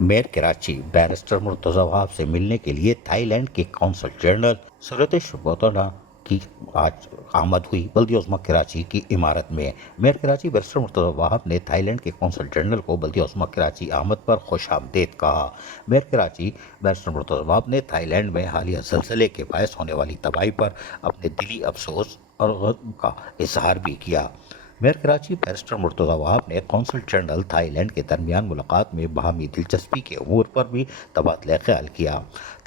Mayor Karachi barrister Murtaza Wahab से मिलने के लिए थाईलैंड के कौंसल जनरल सूरत शबोतना की आज आमद हुई। बल्दिया उज़्मा कराची की इमारत में मेयर कराची बैरिस्टर मुर्तज़ा वहाब ने थाईलैंड के कौंसल जनरल को बल्दिया उज़्मा कराची आमद पर खुश आमदेद कहा। मेयर कराची बैरिस्टर मुर्तज़ा वहाब ने थाईलैंड में हालिया ज़लज़ले के बायस होने वाली तबाही पर अपने दिली अफसोस और गम का इजहार भी किया। मेयर कराची बैरिस्टर मुर्तज़ा वहाब ने कौंसल जनरल थाईलैंड के दरमियान मुलाकात में बाहमी दिलचस्पी के अमूर पर भी तबादला ख्याल किया।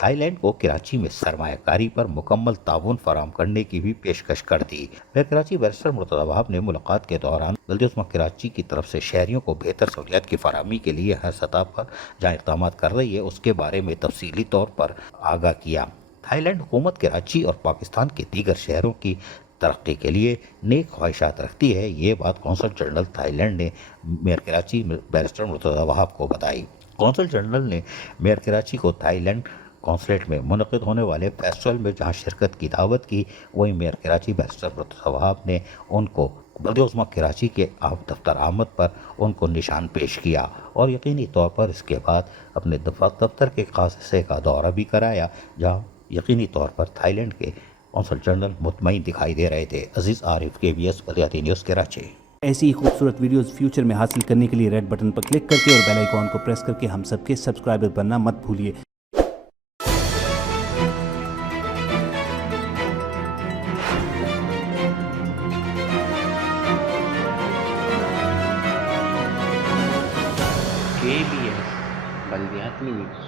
थाईलैंड को कराची में सरमायाकारी पर मुकम्मल ताउन फराहम करने की भी पेशकश कर दी। मेयर कराची बैरिस्टर मुर्तज़ा वहाब ने मुलाकात के दौरान बल्दिया उज़्मा कराची की तरफ से शहरियों को बेहतर सहूलियात की फराहमी के लिए हर सतह पर जहाँ इक़दाम कर रही है उसके बारे में तफसीली तौर पर आगाह किया। थाईलैंड हुकूमत कराची और पाकिस्तान के दीगर शहरों की तरक्की के लिए नेक ख्वाहिशात रखती है। ये बात कौंसल जनरल थाईलैंड ने मेयर कराची बैरिस्टर मुर्तज़ा वहाब को बताई। कौंसल जनरल ने मेयर कराची को थाईलैंड कौंसलेट में मुनक़िद होने वाले फेस्टिवल में जहाँ शिरकत की दावत की, वहीं मेयर कराची बैरिस्टर मुर्तज़ा वहाब ने उनको बल्दिया उज़्मा कराची के दफ्तर आमद पर उनको निशान पेश किया और यकीनी तौर पर इसके बाद अपने दफ्तर के खास हिस्से का दौरा भी कराया, जहाँ यकीनी तौर पर थाईलैंड के कौंसल जनरल मुतमईन दिखाई दे रहे थे। अजीज़ आरिफ, KBS बलियाती न्यूज़ कराची। ऐसी ही खूबसूरत वीडियोस फ्यूचर में हासिल करने के लिए रेड बटन पर क्लिक करके और बेल आइकॉन को प्रेस करके हम सबके सब्सक्राइबर बनना मत भूलिए। KBS बलियाती न्यूज़।